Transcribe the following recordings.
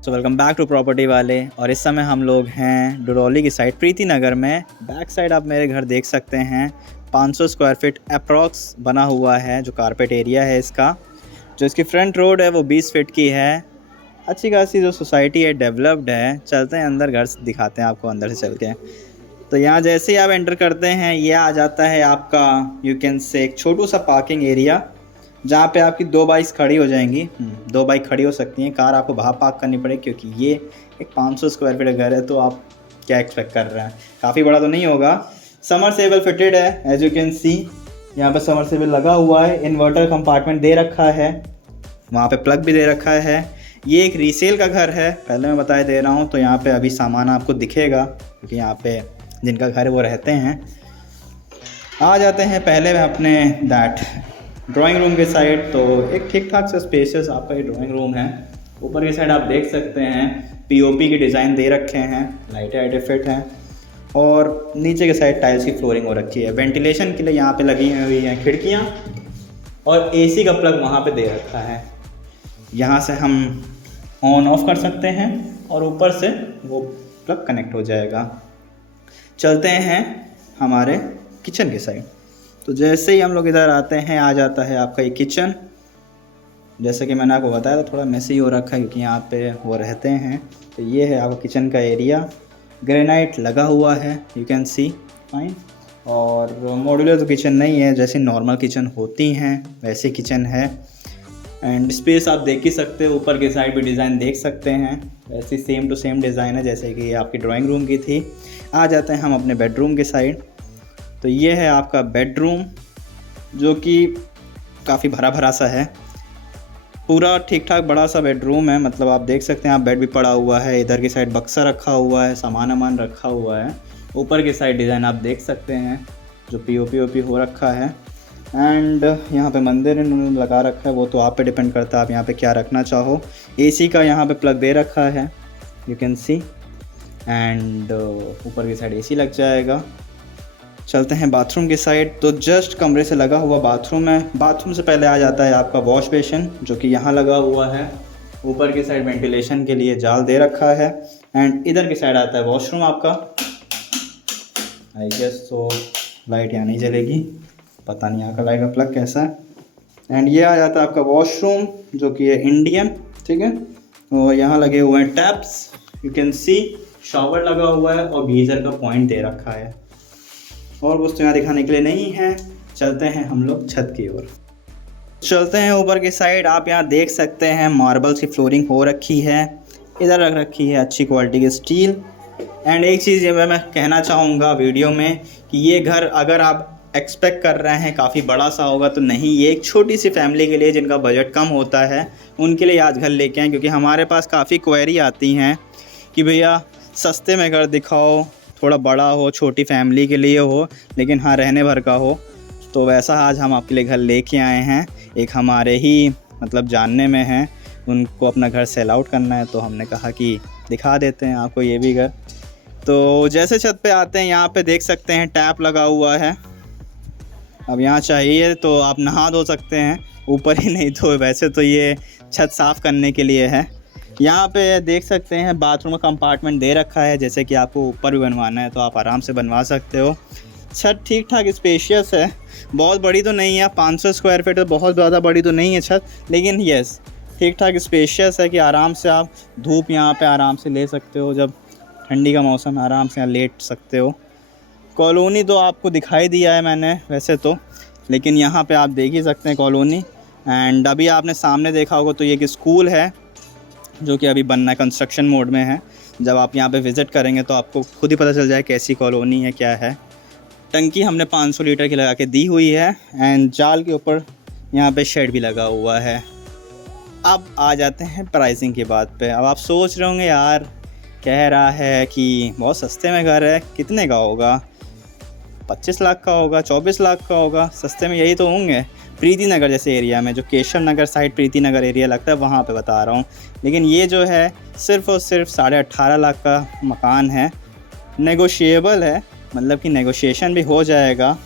So welcome back to property वाले। और इस समय हम लोग हैं डुरौली की साइड प्रीति नगर में। बैक साइड आप मेरे घर देख सकते हैं, 500 स्क्वायर फीट अप्रॉक्स बना हुआ है। जो कारपेट एरिया है इसका, जो इसकी फ्रंट रोड है वो 20 फीट की है। अच्छी खासी जो सोसाइटी है, डेवलप्ड है। चलते हैं अंदर, घर से दिखाते हैं आपको अंदर से चल के। तो यहाँ जैसे ही आप एंटर करते हैं, ये आ जाता है आपका, यू कैन से, एक छोटू सा पार्किंग एरिया, जहाँ पे आपकी 2 बाइक्स खड़ी हो जाएंगी। 2 बाइक खड़ी हो सकती हैं। कार आपको बाहर पार्क करनी पड़ेगी, क्योंकि ये एक 500 स्क्वायर फीट का घर है। तो आप क्या एक्सपेक्ट कर रहे हैं, काफ़ी बड़ा तो नहीं होगा। समरसेबल फिटेड है, एज यू कैन सी। यहाँ पे समरसेबल लगा हुआ है, इन्वर्टर कंपार्टमेंट दे रखा है, वहाँ पे प्लग भी दे रखा है। ये एक रीसेल का घर है, पहले मैं बता दे रहा हूँ। तो यहाँ पे अभी सामान आपको दिखेगा, क्योंकि यहाँ पे जिनका घर है वो रहते हैं। आ जाते हैं पहले अपने दैट ड्राइंग रूम के साइड। तो एक ठीक ठाक सा स्पेशियस आपका ये ड्राइंग रूम है। ऊपर की साइड आप देख सकते हैं, पीओपी के डिज़ाइन दे रखे हैं, लाइटें फिट हैं। और नीचे के साइड टाइल्स की फ्लोरिंग हो रखी है। वेंटिलेशन के लिए यहाँ पे लगी हुई हैं खिड़कियाँ, और एसी का प्लग वहाँ पे दे रखा है। यहाँ से हम ऑन ऑफ कर सकते हैं, और ऊपर से वो प्लग कनेक्ट हो जाएगा। चलते हैं हमारे किचन के साइड। तो जैसे ही हम लोग इधर आते हैं, आ जाता है आपका ये किचन। जैसे कि मैंने आपको बताया, तो थोड़ा मेसी हो रखा है, क्योंकि यहाँ पे वो रहते हैं। तो ये है आपका किचन का एरिया, ग्रेनाइट लगा हुआ है, यू कैन सी फाइन। और मॉड्यूलर तो किचन नहीं है, जैसे नॉर्मल किचन होती हैं वैसे किचन है। एंड स्पेस आप देख ही सकते हो, ऊपर के साइड भी डिज़ाइन देख सकते हैं, वैसे सेम टू सेम डिज़ाइन है जैसे कि आपकी ड्राइंग रूम की थी। आ जाते हैं हम अपने बेडरूम के साइड। तो ये है आपका बेडरूम, जो कि काफ़ी भरा भरा सा है। पूरा ठीक ठाक बड़ा सा बेडरूम है, मतलब आप देख सकते हैं, आप बेड भी पड़ा हुआ है, इधर की साइड बक्सा रखा हुआ है, सामान वामान रखा हुआ है। ऊपर की साइड डिज़ाइन आप देख सकते हैं, जो पीओपी हो रखा है। एंड यहाँ पे मंदिर इन्होंने लगा रखा है, वो तो आप पे डिपेंड करता है आप यहाँ पे क्या रखना चाहो। एसी का यहाँ पे प्लग दे रखा है, यू कैन सी। एंड ऊपर की साइड एसी लग जाएगा। चलते हैं बाथरूम की साइड। तो जस्ट कमरे से लगा हुआ बाथरूम है। बाथरूम से पहले आ जाता है आपका वॉश बेसिन, जो कि यहाँ लगा हुआ है। ऊपर की साइड वेंटिलेशन के लिए जाल दे रखा है। एंड इधर की साइड आता है वॉशरूम आपका। आई गेस तो लाइट यहाँ नहीं जलेगी, पता नहीं यहाँ का लाइट का प्लग कैसा है। एंड ये आ जाता है आपका वॉशरूम, जो कि है इंडियन, ठीक है। और यहाँ लगे हुए हैं taps, you can see. Shower लगा हुआ है, और गीज़र का पॉइंट दे रखा है। और कुछ तो यहाँ दिखाने के लिए नहीं है। चलते हैं हम लोग छत की ओर। चलते हैं ऊपर की साइड। आप यहाँ देख सकते हैं, मार्बल्स की फ्लोरिंग हो रखी है, इधर रख रखी है अच्छी क्वालिटी की स्टील। एंड एक चीज़ ये मैं कहना चाहूँगा वीडियो में, कि ये घर अगर आप एक्सपेक्ट कर रहे हैं काफ़ी बड़ा सा होगा, तो नहीं। ये एक छोटी सी फैमिली के लिए, जिनका बजट कम होता है, उनके लिए आज घर लेके आएँ। क्योंकि हमारे पास काफ़ी क्वेरी आती हैं कि भैया सस्ते में घर दिखाओ, थोड़ा बड़ा हो, छोटी फैमिली के लिए हो, लेकिन हाँ रहने भर का हो। तो वैसा आज हम आपके लिए घर लेके आए हैं। एक हमारे ही मतलब जानने में हैं, उनको अपना घर सेल आउट करना है, तो हमने कहा कि दिखा देते हैं आपको ये भी घर। तो जैसे छत पे आते हैं, यहाँ पे देख सकते हैं टैप लगा हुआ है। अब यहाँ चाहिए तो आप नहा धो सकते हैं, ऊपर ही, नहीं तो वैसे तो ये छत साफ़ करने के लिए है। यहाँ पे देख सकते हैं बाथरूम का कंपार्टमेंट दे रखा है, जैसे कि आपको ऊपर भी बनवाना है तो आप आराम से बनवा सकते हो। छत ठीक ठाक स्पेशियस है, बहुत बड़ी तो नहीं है, 500 स्क्वायर फीट, तो बहुत ज़्यादा बड़ी तो नहीं है छत, लेकिन येस ठीक ठाक स्पेशियस है कि आराम से आप धूप यहाँ पे आराम से ले सकते हो। जब ठंडी का मौसम है, आराम से यहाँ लेट सकते हो। कॉलोनी तो आपको दिखाई दिया है मैंने वैसे तो, लेकिन यहाँ पे आप देख ही सकते हैं कॉलोनी। एंड अभी आपने सामने देखा होगा, तो ये एक स्कूल है, जो कि अभी बनना है, कंस्ट्रक्शन मोड में है। जब आप यहाँ पे विज़िट करेंगे तो आपको खुद ही पता चल जाए कैसी कॉलोनी है, क्या है। टंकी हमने 500 लीटर की लगा के दी हुई है। एंड जाल के ऊपर यहाँ पे शेड भी लगा हुआ है। अब आ जाते हैं प्राइसिंग की बात पे। अब आप सोच रहे होंगे, यार कह रहा है कि बहुत सस्ते में घर है, कितने का होगा? 25 लाख का होगा, 24 लाख का होगा, सस्ते में यही तो होंगे। प्रीति नगर जैसे एरिया में, जो केशव नगर साइड प्रीति नगर एरिया लगता है, वहाँ पे बता रहा हूँ। लेकिन ये जो है सिर्फ़ और सिर्फ 18.5 लाख का मकान है। नेगोशिएबल है, मतलब कि नेगोशिएशन भी हो जाएगा।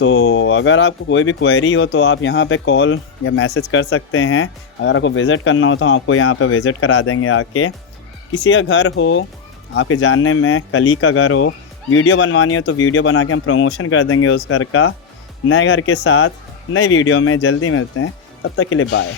तो अगर आपको कोई भी क्वेरी हो तो आप यहाँ पे कॉल या मैसेज कर सकते हैं। अगर आपको विज़िट करना हो तो आपको यहाँ पे विज़िट करा देंगे आके। किसी का घर हो, आपके जानने में कलीग का घर हो, वीडियो बनवानी हो तो वीडियो बना के हम प्रमोशन कर देंगे उस घर का। नए घर के साथ नई वीडियो में जल्दी मिलते हैं, तब तक के लिए बाय।